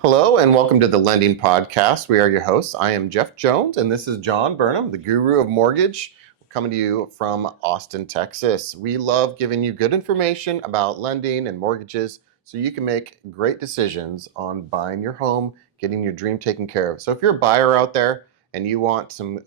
Hello and welcome to the Lending Podcast. We are your hosts. I am Jeff Jones and this is John Burnham, the guru of mortgage. We're coming to you from Austin, Texas. We love giving you good information about lending and mortgages so you can make great decisions on buying your home, getting your dream taken care of. So if you're a buyer out there and you want some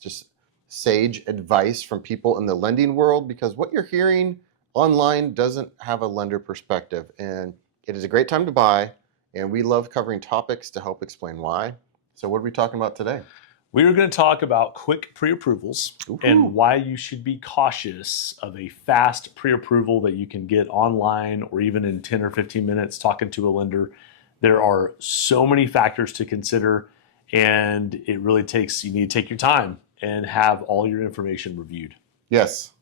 just sage advice from people in the lending world, because what you're hearing online doesn't have a lender perspective, and it is a great time to buy. And we love covering topics to help explain why. So what are we talking about today? We are going to talk about quick pre-approvals and why you should be cautious of a fast pre-approval that you can get online or even in 10 or 15 minutes talking to a lender. There are so many factors to consider, and it really you need to take your time and have all your information reviewed. Yes.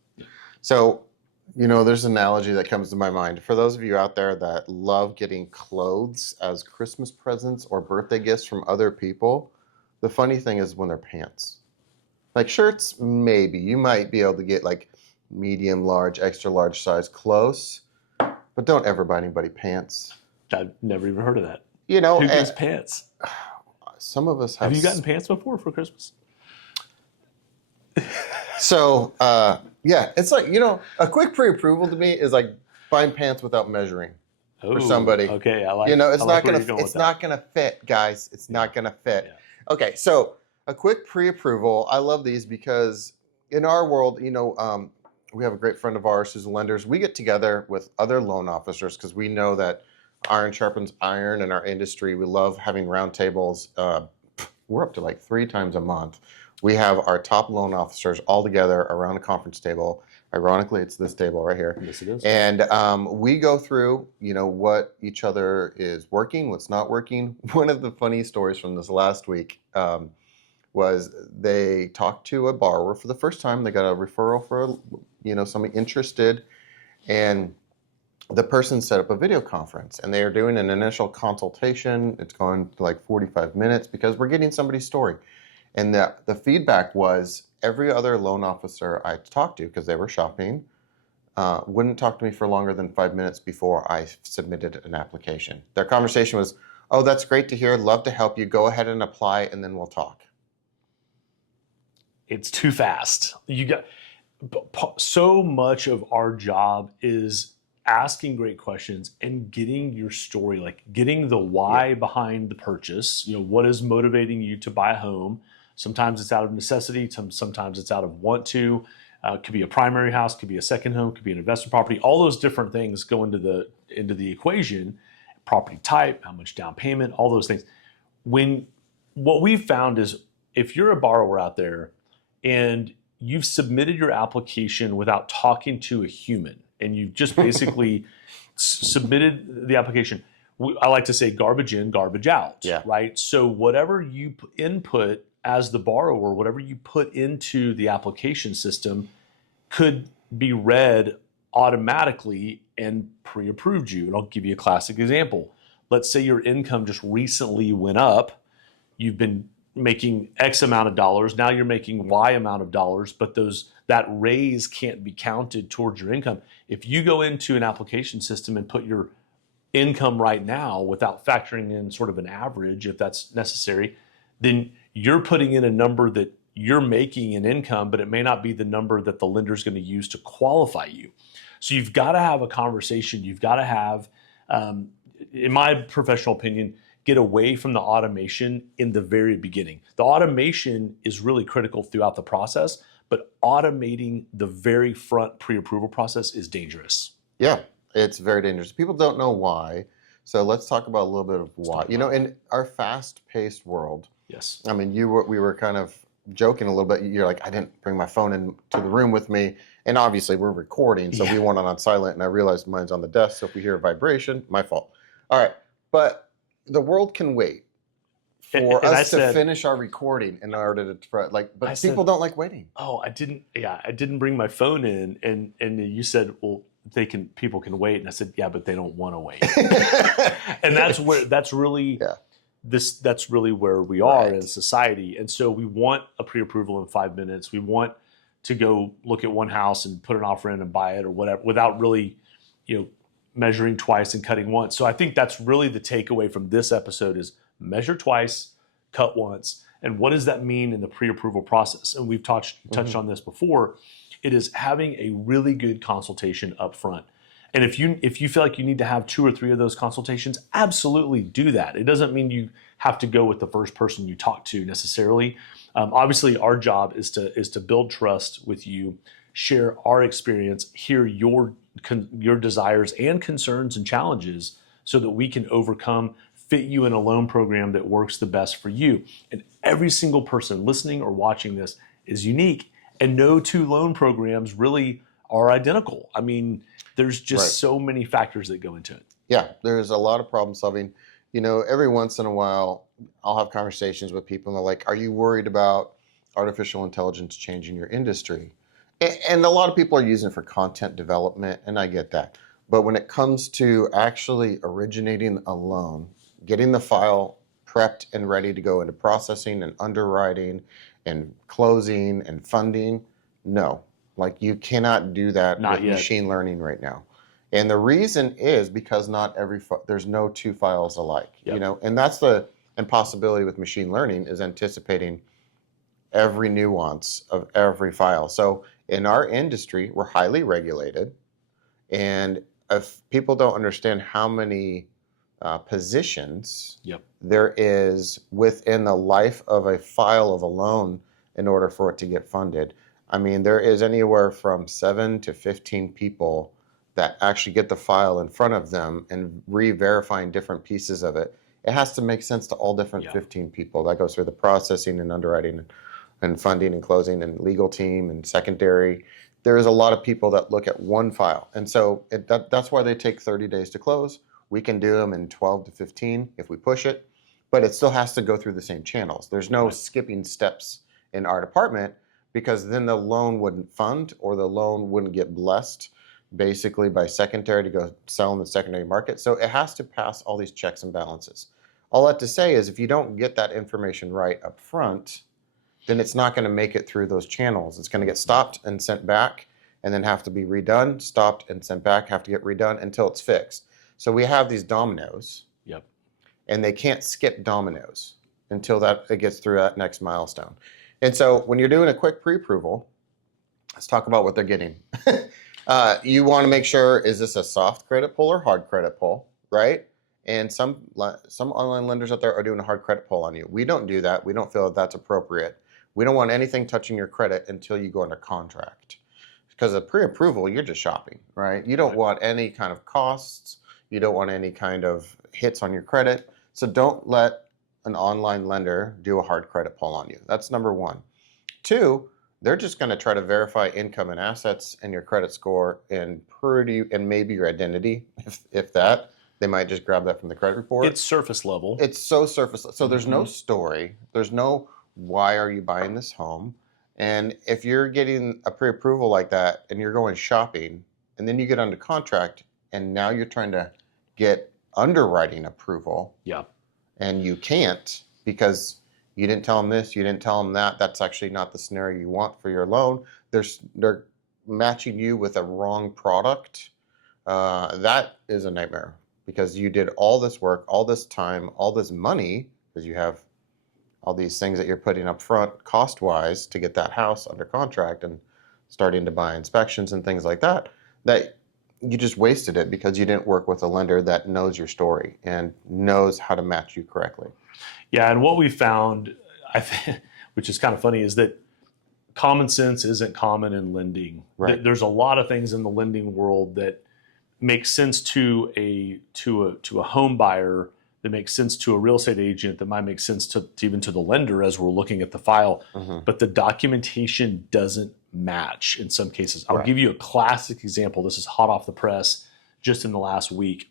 So, there's an analogy that comes to my mind. For those of you out there that love getting clothes as Christmas presents or birthday gifts from other people, the funny thing is when they're pants. Like shirts, maybe. You might be able to get like medium, large, extra large size close, but don't ever buy anybody pants. I've never even heard of that. Who gets pants? Some of us have. Have you gotten pants before for Christmas? So, yeah, it's like, a quick pre-approval to me is like buying pants without measuring for somebody. Okay, I like. It's not gonna fit, guys. It's not gonna fit. Yeah. Okay, so a quick pre-approval. I love these because in our world, we have a great friend of ours who's lenders. We get together with other loan officers because we know that iron sharpens iron in our industry. We love having roundtables. We're up to like 3 times a month. We have our top loan officers all together around a conference table. Ironically, it's this table right here. Yes, it is. And we go through, what each other is working, what's not working. One of the funny stories from this last week was they talked to a borrower for the first time. They got a referral for, somebody interested. And the person set up a video conference and they are doing an initial consultation. It's going to like 45 minutes because we're getting somebody's story. And the feedback was every other loan officer I talked to, because they were shopping, wouldn't talk to me for longer than 5 minutes before I submitted an application. Their conversation was, "Oh, that's great to hear. Love to help you. Go ahead and apply, and then we'll talk." It's too fast. So much of our job is asking great questions and getting your story, like getting the why behind the purchase. What is motivating you to buy a home? Sometimes it's out of necessity. Sometimes it's out of want to. Could be a primary house, could be a second home, could be an investment property. All those different things go into the equation. Property type, how much down payment, all those things. What we've found is if you're a borrower out there and you've submitted your application without talking to a human, and you've just basically submitted the application, I like to say garbage in, garbage out, right? So whatever you input as the borrower, whatever you put into the application system could be read automatically and pre-approved you. And I'll give you a classic example. Let's say your income just recently went up. You've been making X amount of dollars. Now you're making Y amount of dollars, but that raise can't be counted towards your income. If you go into an application system and put your income right now without factoring in sort of an average, if that's necessary, then you're putting in a number that you're making in income, but it may not be the number that the lender is going to use to qualify you. So you've got to have a conversation. You've got to have, in my professional opinion, get away from the automation in the very beginning. The automation is really critical throughout the process, but automating the very front pre-approval process is dangerous. Yeah, it's very dangerous. People don't know why. So let's talk about a little bit of why. In our fast-paced world, yes. I mean, we were kind of joking a little bit. You're like, I didn't bring my phone into the room with me. And obviously we're recording, so we want it on silent. And I realized mine's on the desk. So if we hear a vibration, my fault. All right. But the world can wait for us to finish our recording in order to, but people don't like waiting. Oh, I didn't bring my phone in. And you said, well, people can wait. And I said, yeah, but they don't want to wait. And that's really where we are in society. And so we want a pre-approval in 5 minutes. We want to go look at one house and put an offer in and buy it or whatever without really, measuring twice and cutting once. So I think that's really the takeaway from this episode is measure twice, cut once. And what does that mean in the pre-approval process? And we've touched on this before. It is having a really good consultation up front. And if you feel like you need to have 2 or 3 of those consultations, absolutely do that. It doesn't mean you have to go with the first person you talk to necessarily. Obviously, our job is to build trust with you, share our experience, hear your desires and concerns and challenges, so that we can overcome, fit you in a loan program that works the best for you. And every single person listening or watching this is unique, and no 2 loan programs really are identical. I mean, there's just so many factors that go into it. Yeah, there's a lot of problem solving. Every once in a while, I'll have conversations with people and they're like, are you worried about artificial intelligence changing your industry? And a lot of people are using it for content development, and I get that. But when it comes to actually originating a loan, getting the file prepped and ready to go into processing and underwriting and closing and funding, no. Like, you cannot do that with machine learning right now. And the reason is because there's no 2 files alike, and that's the impossibility with machine learning, is anticipating every nuance of every file. So in our industry, we're highly regulated. And if people don't understand how many positions there is within the life of a file of a loan in order for it to get funded, I mean, there is anywhere from 7 to 15 people that actually get the file in front of them and re-verifying different pieces of it. It has to make sense to all different 15 people. That goes through the processing and underwriting and funding and closing and legal team and secondary. There is a lot of people that look at one file. And so that's why they take 30 days to close. We can do them in 12 to 15 if we push it, but it still has to go through the same channels. There's no skipping steps in our department, because then the loan wouldn't fund, or the loan wouldn't get blessed basically by secondary to go sell in the secondary market. So it has to pass all these checks and balances. All that to say is, if you don't get that information right up front, then it's not going to make it through those channels. It's going to get stopped and sent back, and then have to be redone, stopped and sent back, have to get redone until it's fixed. So we have these dominoes, and they can't skip dominoes until it gets through that next milestone. And so when you're doing a quick pre-approval, let's talk about what they're getting. You want to make sure, is this a soft credit pull or hard credit pull, right? And some online lenders out there are doing a hard credit pull on you. We don't do that. We don't feel that that's appropriate. We don't want anything touching your credit until you go under contract. Because a pre-approval, you're just shopping, right? You don't want any kind of costs. You don't want any kind of hits on your credit. So don't let an online lender do a hard credit pull on you. That's number 1. 2, they're just going to try to verify income and assets and your credit score and maybe your identity, if that. They might just grab that from the credit report. It's surface level. It's so surface. So there's no story. There's no, why are you buying this home? And if you're getting a pre-approval like that and you're going shopping, and then you get under contract, and now you're trying to get underwriting approval, and you can't because you didn't tell them this, you didn't tell them that, that's actually not the scenario you want for your loan. They're matching you with a wrong product. That is a nightmare, because you did all this work, all this time, all this money, because you have all these things that you're putting up front cost-wise to get that house under contract and starting to buy inspections and things like that, that you just wasted it because you didn't work with a lender that knows your story and knows how to match you correctly. Yeah, and what we found, I think, which is kind of funny, is that common sense isn't common in lending. Right. There's a lot of things in the lending world that make sense to a home buyer, that makes sense to a real estate agent, that might make sense to even to the lender as we're looking at the file, but the documentation doesn't match in some cases. I'll give you a classic example. This is hot off the press just in the last week.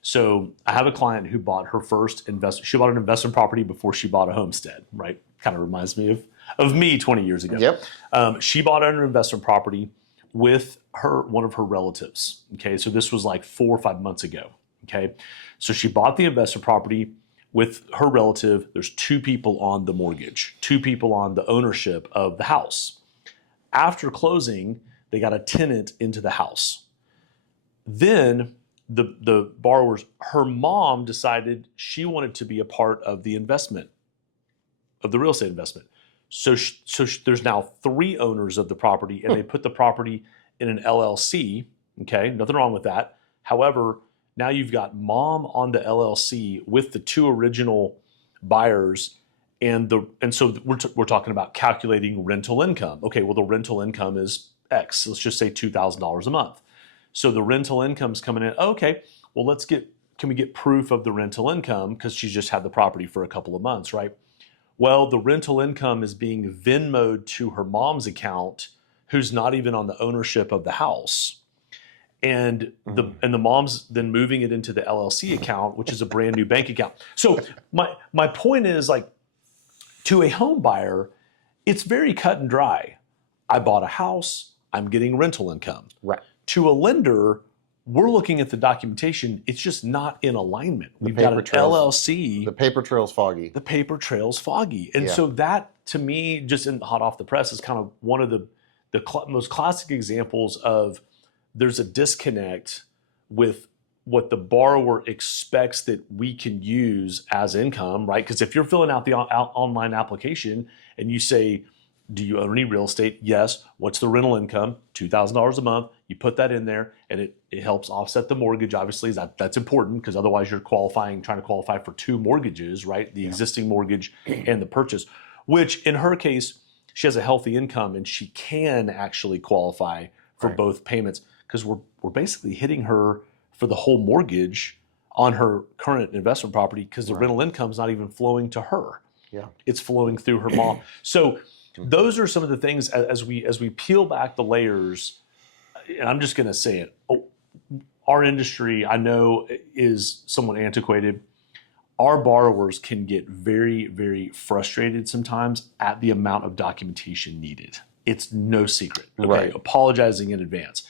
So I have a client who bought her first investment. She bought an investment property before she bought a homestead, right? Kind of reminds me of me 20 years ago. Yep. She bought an investment property with one of her relatives. Okay, so this was like 4 or 5 months ago. Okay, so she bought the investment property with her relative. There's 2 people on the mortgage, 2 people on the ownership of the house. After closing, they got a tenant into the house. Then the borrowers, her mom decided she wanted to be a part of the investment, of the real estate investment. So there's now 3 owners of the property, and they put the property in an LLC. Okay, nothing wrong with that. However, now you've got mom on the LLC with the 2 original buyers, and so we're talking about calculating rental income. Okay, well, the rental income is X. Let's just say $2,000 a month. So the rental income's coming in. Okay, well, can we get proof of the rental income, because she's just had the property for a couple of months, right? Well, the rental income is being Venmoed to her mom's account, who's not even on the ownership of the house. And the mom's then moving it into the LLC account, which is a brand new bank account. So my point is, like, to a home buyer, it's very cut and dry. I bought a house, I'm getting rental income. Right. To a lender, we're looking at the documentation. It's just not in alignment. We've got an LLC. The paper trail's foggy. The paper trail's foggy. And so that, to me, just hot off the press, is kind of one of the most classic examples of there's a disconnect with what the borrower expects that we can use as income, right? Because if you're filling out the online application and you say, do you own any real estate? Yes. What's the rental income? $2,000 a month. You put that in there, and it helps offset the mortgage. Obviously, that's important, because otherwise you're trying to qualify for 2 mortgages, right? The existing mortgage and the purchase, which in her case, she has a healthy income and she can actually qualify for both payments, because we're basically hitting her for the whole mortgage on her current investment property, because the rental income is not even flowing to her. Yeah. It's flowing through her mom. So those are some of the things, as we peel back the layers, and I'm just going to say it. Our industry, I know, is somewhat antiquated. Our borrowers can get very, very frustrated sometimes at the amount of documentation needed. It's no secret. Okay, Right. Apologizing in advance.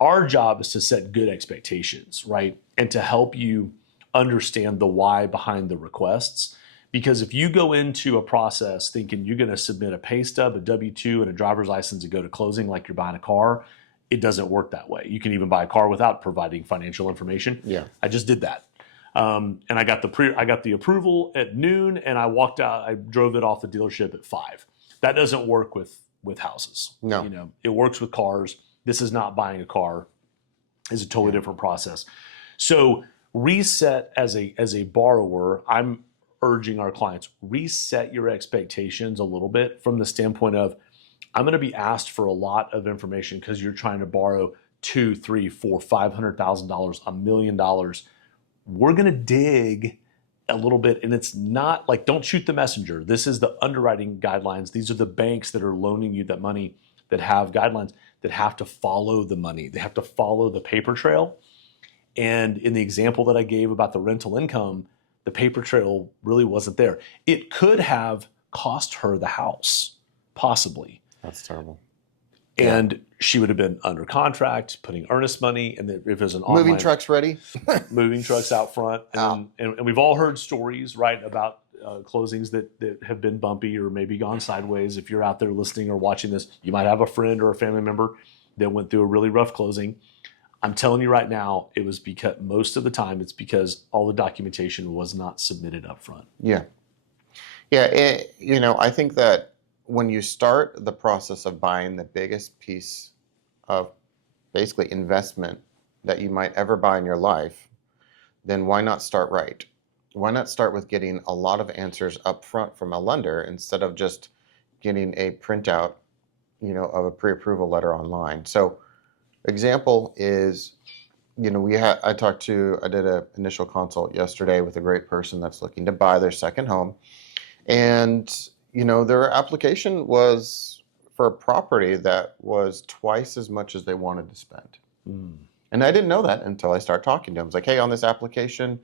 Our job is to set good expectations, right? And to help you understand the why behind the requests. Because if you go into a process thinking you're going to submit a pay stub, a W-2, and a driver's license and go to closing like you're buying a car, it doesn't work that way. You can even buy a car without providing financial information. Yeah. I just did that. And I got the approval at noon, and I walked out. I drove it off the dealership at 5. That doesn't work with houses. No. You know, it works with cars. This is not buying a car. It's a totally different process. So reset as a borrower, I'm urging our clients, reset your expectations a little bit from the standpoint of, I'm going to be asked for a lot of information because you're trying to borrow $200,000, $300,000, $400,000, $500,000, $1 million. We're going to dig a little bit, and it's not like, don't shoot the messenger. This is the underwriting guidelines. These are the banks that are loaning you that money, that have guidelines, that have to follow the money. They have to follow the paper trail. And in the example that I gave about the rental income, the paper trail really wasn't there. It could have cost her the house, possibly. That's terrible. And she would have been under contract, putting earnest money, and then if there's an online Moving trucks ready. moving trucks out front, and we've all heard stories, right, about closings that have been bumpy or maybe gone sideways. If you're out there listening or watching this, you might have a friend or a family member that went through a really rough closing. I'm telling you right now, it was because most of the time it's because all the documentation was not submitted up front. Yeah. Yeah. I think that when you start the process of buying the biggest piece of basically investment that you might ever buy in your life, then why not start right? Why not start with getting a lot of answers up front from a lender instead of just getting a printout, of a pre-approval letter online? So example is, I did an initial consult yesterday with a great person that's looking to buy their second home. And, their application was for a property that was twice as much as they wanted to spend. And I didn't know that until I started talking to them. I was like, hey, on this application,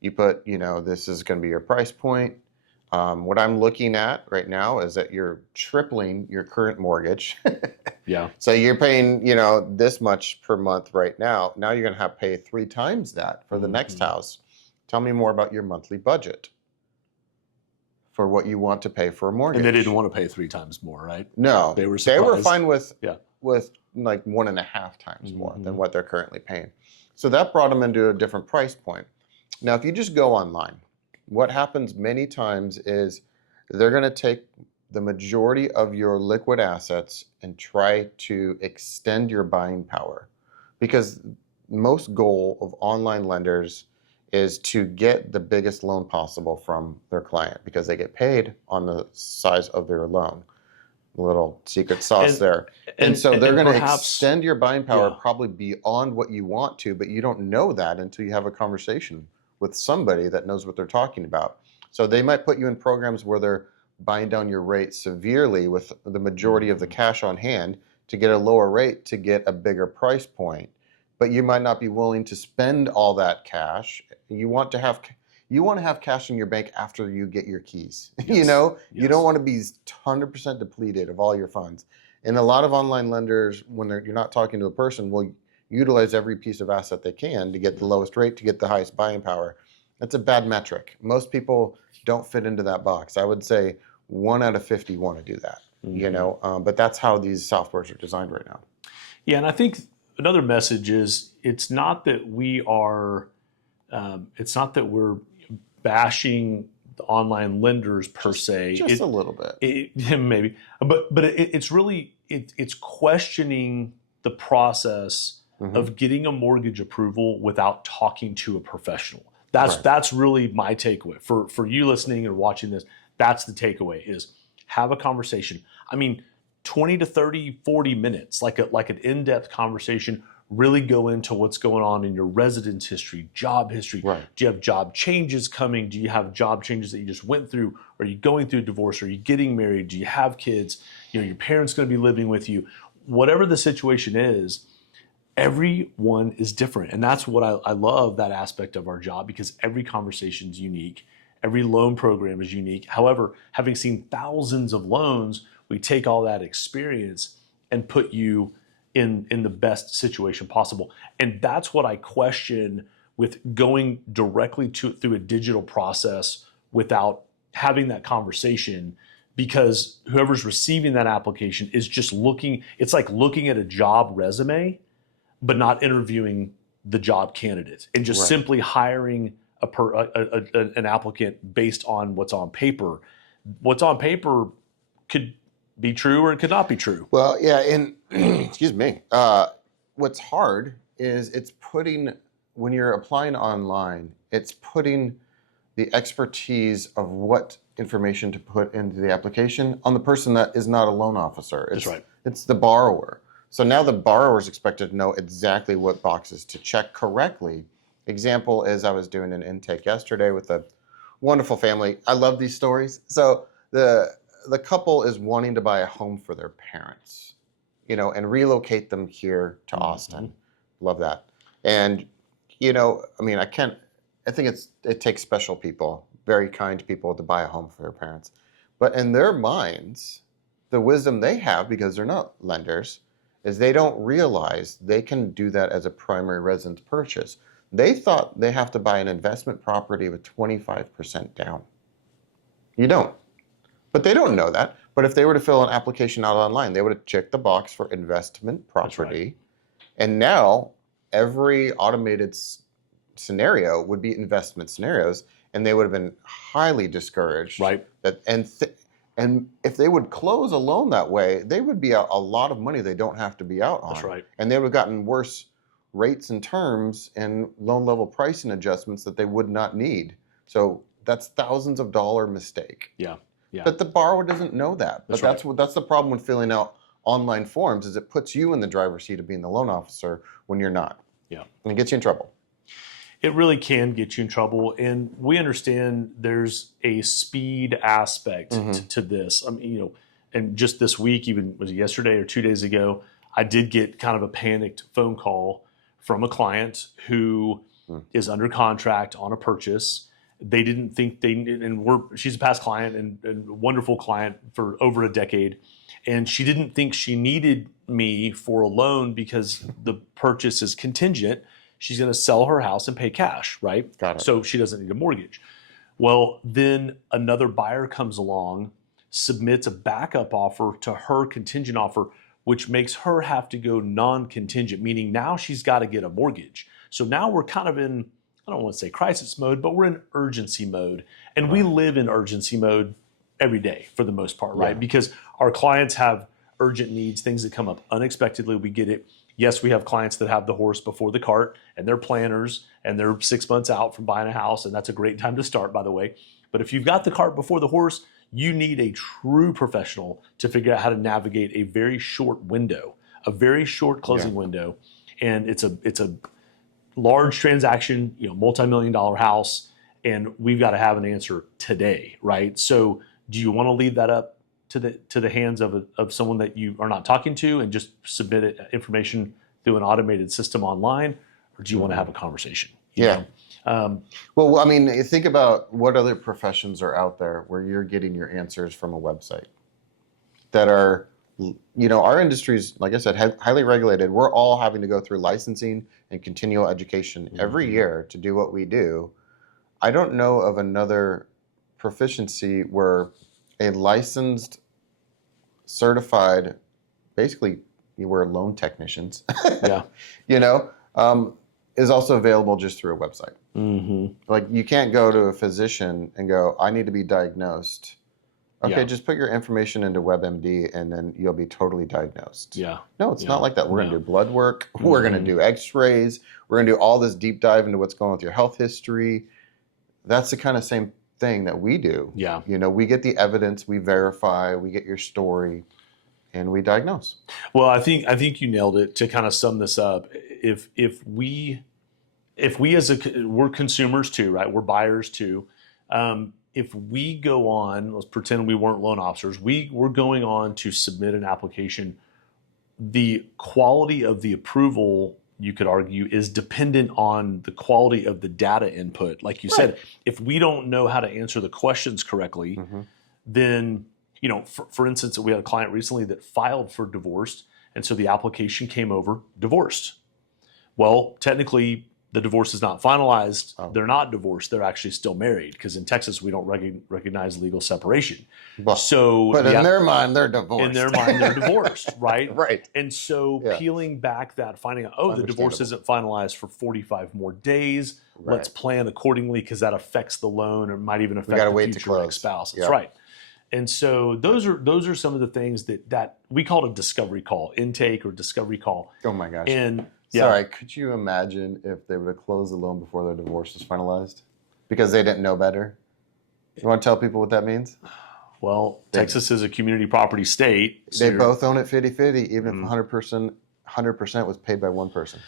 you put, this is going to be your price point. What I'm looking at right now is that you're tripling your current mortgage. Yeah. So you're paying, this much per month right now. Now you're going to have to pay 3 times that for the next house. Tell me more about your monthly budget for what you want to pay for a mortgage. And they didn't want to pay 3 times more, right? No, They were fine with Yeah. with like 1.5 times more than what they're currently paying. So that brought them into a different price point. Now, if you just go online, what happens many times is they're going to take the majority of your liquid assets and try to extend your buying power, because most goal of online lenders is to get the biggest loan possible from their client because they get paid on the size of their loan. A little secret sauce And there. And so they're and going to perhaps, extend your buying power yeah. probably beyond what you want to, but you don't know that until you have a conversation with somebody that knows what they're talking about. So they might put you in programs where they're buying down your rate severely with the majority of the cash on hand to get a lower rate to get a bigger price point. But you might not be willing to spend all that cash. You want to have cash in your bank after you get your keys. Yes. You don't Yes. want to be 100% depleted of all your funds. And a lot of online lenders, when you're not talking to a person, will utilize every piece of asset they can to get the lowest rate, to get the highest buying power. That's a bad metric. Most people don't fit into that box. I would say 1 out of 50 want to do that. But that's how these softwares are designed right now. Yeah, and I think another message is it's not that it's not that we're bashing the online lenders per se. Just a little bit. Maybe, but it's really it's questioning the process of getting a mortgage approval without talking to a professional. That's really my takeaway for you listening and watching this. That's the takeaway: is have a conversation. I mean, 20 to 30, 40 minutes, like an in-depth conversation. Really go into what's going on in your residence history, job history. Right. Do you have job changes coming? Do you have job changes that you just went through? Are you going through a divorce? Are you getting married? Do you have kids? Your parents going to be living with you. Whatever the situation is, everyone is different. And that's what I love, that aspect of our job, because every conversation is unique. Every loan program is unique. However, having seen thousands of loans, we take all that experience and put you in the best situation possible. And that's what I question with going directly through a digital process without having that conversation, because whoever's receiving that application is just it's like looking at a job resume, but not interviewing the job candidate and just simply hiring an applicant based on what's on paper. What's on paper could be true or it could not be true. Well, yeah, and excuse me. What's hard is when you're applying online, it's putting the expertise of what information to put into the application on the person that is not a loan officer. That's right. It's the borrower. So now the borrower is expected to know exactly what boxes to check correctly. Example is I was doing an intake yesterday with a wonderful family. I love these stories. So the couple is wanting to buy a home for their parents, and relocate them here to Austin. Love that. And, I think it takes special people, very kind people, to buy a home for their parents. But in their minds, the wisdom they have, because they're not lenders, is they don't realize they can do that as a primary residence purchase. They thought they have to buy an investment property with 25% down. You don't. But they don't know that. But if they were to fill an application out online, they would have checked the box for investment property. Right. And now every automated scenario would be investment scenarios, and they would have been highly discouraged. Right. And if they would close a loan that way, they would be a lot of money they don't have to be out on. That's right. And they would have gotten worse rates and terms and loan level pricing adjustments that they would not need. So that's thousands of dollar mistake. Yeah. Yeah. But the borrower doesn't know that. But that's the problem when filling out online forms, is it puts you in the driver's seat of being the loan officer when you're not. Yeah. And it gets you in trouble. It really can get you in trouble. And we understand there's a speed aspect to this. I mean, and just this week, even was it yesterday or 2 days ago, I did get kind of a panicked phone call from a client who is under contract on a purchase. They didn't think she's a past client and wonderful client for over a decade. And she didn't think she needed me for a loan because the purchase is contingent. She's going to sell her house and pay cash, right? Got it. So she doesn't need a mortgage. Well, then another buyer comes along, submits a backup offer to her contingent offer, which makes her have to go non-contingent, meaning now she's got to get a mortgage. So now we're kind of in, I don't want to say crisis mode, but we're in urgency mode. And we live in urgency mode every day for the most part, right? Yeah. Because our clients have urgent needs, things that come up unexpectedly. We get it. Yes, we have clients that have the horse before the cart, and they're planners, and they're 6 months out from buying a house, and that's a great time to start, by the way. But if you've got the cart before the horse, you need a true professional to figure out how to navigate a very short window, a very short closing window. And it's a large transaction, multi-million-dollar house, and we've got to have an answer today, right? So do you want to leave that up to the hands of someone that you are not talking to and just submit information through an automated system online, or do you want to have a conversation? Yeah. Well, I mean, think about what other professions are out there where you're getting your answers from a website that are, our industry's, like I said, highly regulated. We're all having to go through licensing and continual education every year to do what we do. I don't know of another proficiency where a licensed, certified, basically we're loan technicians, is also available just through a website. Mm-hmm. Like you can't go to a physician and go, I need to be diagnosed. Okay, just put your information into WebMD and then you'll be totally diagnosed. Yeah. No, it's not like that. We're going to do blood work. We're going to do x-rays. We're going to do all this deep dive into what's going on with your health history. That's the kind of same thing that we do. Yeah. We get the evidence, we verify, we get your story, and we diagnose. Well, I think you nailed it. To kind of sum this up, if we we're consumers too, right? We're buyers too. If we go on, let's pretend we weren't loan officers, we're going on to submit an application. The quality of the approval, you could argue, is dependent on the quality of the data input. Like you said, if we don't know how to answer the questions correctly, then, for instance, we had a client recently that filed for divorce, and so the application came over divorced. Well, technically, the divorce is not finalized. Oh. They're not divorced. They're actually still married, because in Texas, we don't recognize legal separation. But in their mind, they're divorced. In their mind, they're divorced, right? Right. And so peeling back that, finding out, the divorce isn't finalized for 45 more days. Right. Let's plan accordingly, because that affects the loan, or might even affect the future ex-spouse. That's right. And so those are some of the things that we call a discovery call, intake or discovery call. Oh my gosh. And sorry, could you imagine if they would have closed the loan before their divorce was finalized because they didn't know better? You want to tell people what that means? Well, Texas is a community property state. So they both own it 50-50, even if 100% was paid by one person.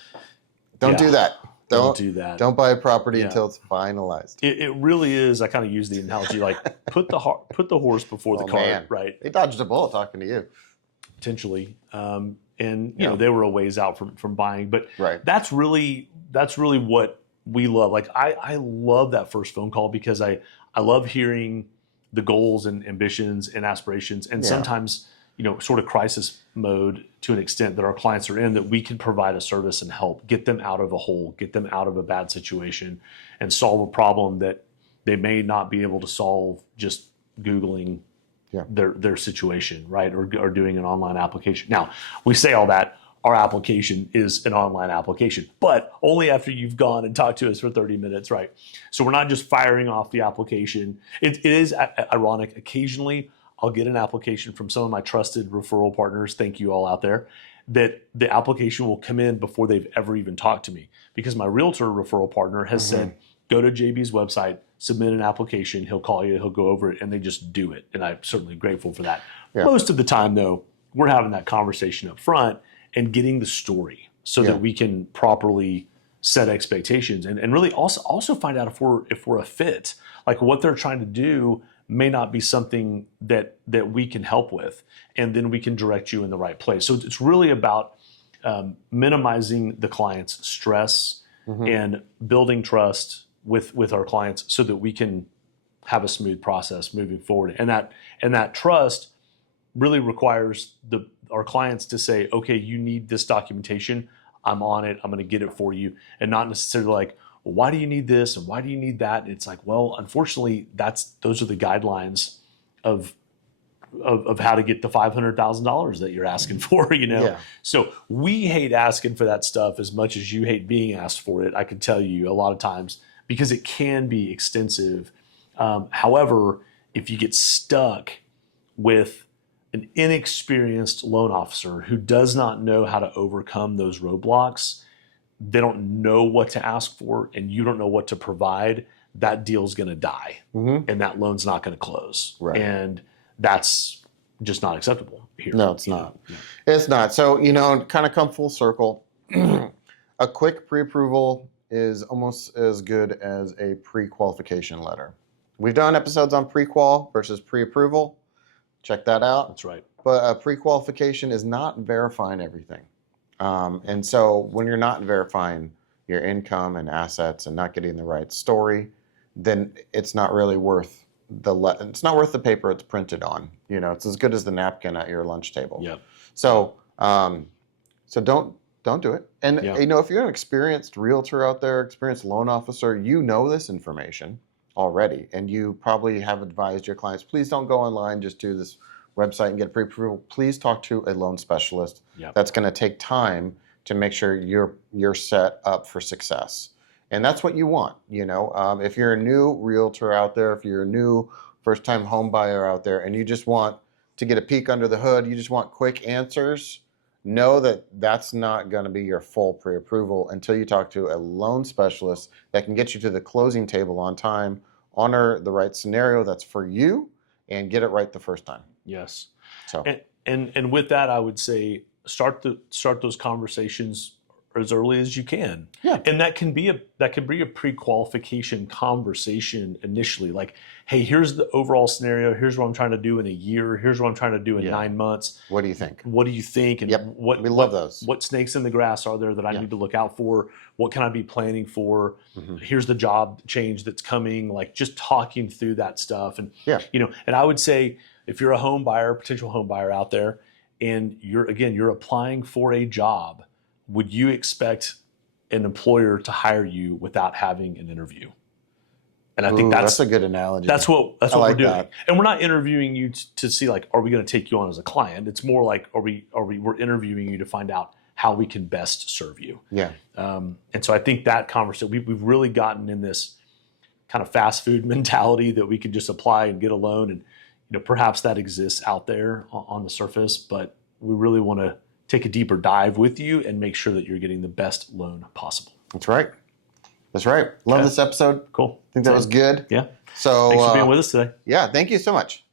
Don't do that. Don't do that. Don't buy a property until it's finalized. It really is. I kind of use the analogy like put the horse before the cart, right? They dodged a bullet talking to you. Potentially. They were a ways out from buying, but that's really what we love. Like I love that first phone call, because I love hearing the goals and ambitions and aspirations, and sometimes sort of crisis mode to an extent that our clients are in, that we can provide a service and help get them out of a hole, get them out of a bad situation, and solve a problem that they may not be able to solve just Googling their situation, right? Or doing an online application. Now, we say all that, our application is an online application, but only after you've gone and talked to us for 30 minutes, right? So we're not just firing off the application. It is ironic. Occasionally, I'll get an application from some of my trusted referral partners, thank you all out there, that the application will come in before they've ever even talked to me, because my realtor referral partner has said, go to JB's website, submit an application, he'll call you, he'll go over it, and they just do it. And I'm certainly grateful for that. Yeah. Most of the time, though, we're having that conversation up front and getting the story so that we can properly set expectations and really also find out if we're a fit. Like what they're trying to do may not be something that we can help with, and then we can direct you in the right place. So it's really about minimizing the client's stress and building trust with our clients so that we can have a smooth process moving forward. And that trust really requires our clients to say, okay, you need this documentation. I'm on it. I'm going to get it for you. And not necessarily like, well, why do you need this and why do you need that? And it's like, well, unfortunately, those are the guidelines of of how to get the $500,000 that you're asking for, Yeah. So we hate asking for that stuff as much as you hate being asked for it. I can tell you a lot of times because it can be extensive. However, if you get stuck with an inexperienced loan officer who does not know how to overcome those roadblocks, they don't know what to ask for, and you don't know what to provide, that deal's going to die, and that loan's not going to close. Right. And that's just not acceptable here. No, it's not. It's not. So, kind of come full circle. A quick pre-approval is almost as good as a pre-qualification letter. We've done episodes on pre-qual versus pre-approval. Check that out. That's right. But a pre-qualification is not verifying everything. And so when you're not verifying your income and assets and not getting the right story, then it's not really worth it's not worth the paper it's printed on. It's as good as the napkin at your lunch table. Yep. So so don't do it. And if you're an experienced realtor out there, experienced loan officer, this information already, and you probably have advised your clients, please don't go online, just do this website and get pre-approval. Please talk to a loan specialist. That's going to take time to make sure you're set up for success. And that's what you want. If you're a new realtor out there, if you're a new first-time home buyer out there, and you just want to get a peek under the hood, you just want quick answers, know that that's not going to be your full pre-approval until you talk to a loan specialist that can get you to the closing table on time, honor the right scenario that's for you, and get it right the first time. Yes. So and with that, I would say start those conversations as early as you can. Yeah. And that can be a pre-qualification conversation initially. Like, hey, here's the overall scenario. Here's what I'm trying to do in a year. Here's what I'm trying to do in 9 months. What do you think? What do you think? And we love those. What snakes in the grass are there that I need to look out for? What can I be planning for? Here's the job change that's coming. Like, just talking through that stuff. And and I would say if you're a home buyer, potential home buyer out there, and you're applying for a job, would you expect an employer to hire you without having an interview? And I think that's a good analogy. That's what we're doing. That. And we're not interviewing you to see, like, are we going to take you on as a client? It's more like, we're interviewing you to find out how we can best serve you. Yeah. And so I think that conversation, we've really gotten in this kind of fast food mentality that we can just apply and get a loan. And, perhaps that exists out there on the surface, but we really want to take a deeper dive with you and make sure that you're getting the best loan possible. That's right. Love this episode. Cool. I think that was good. Yeah. So thanks for being with us today. Yeah. Thank you so much.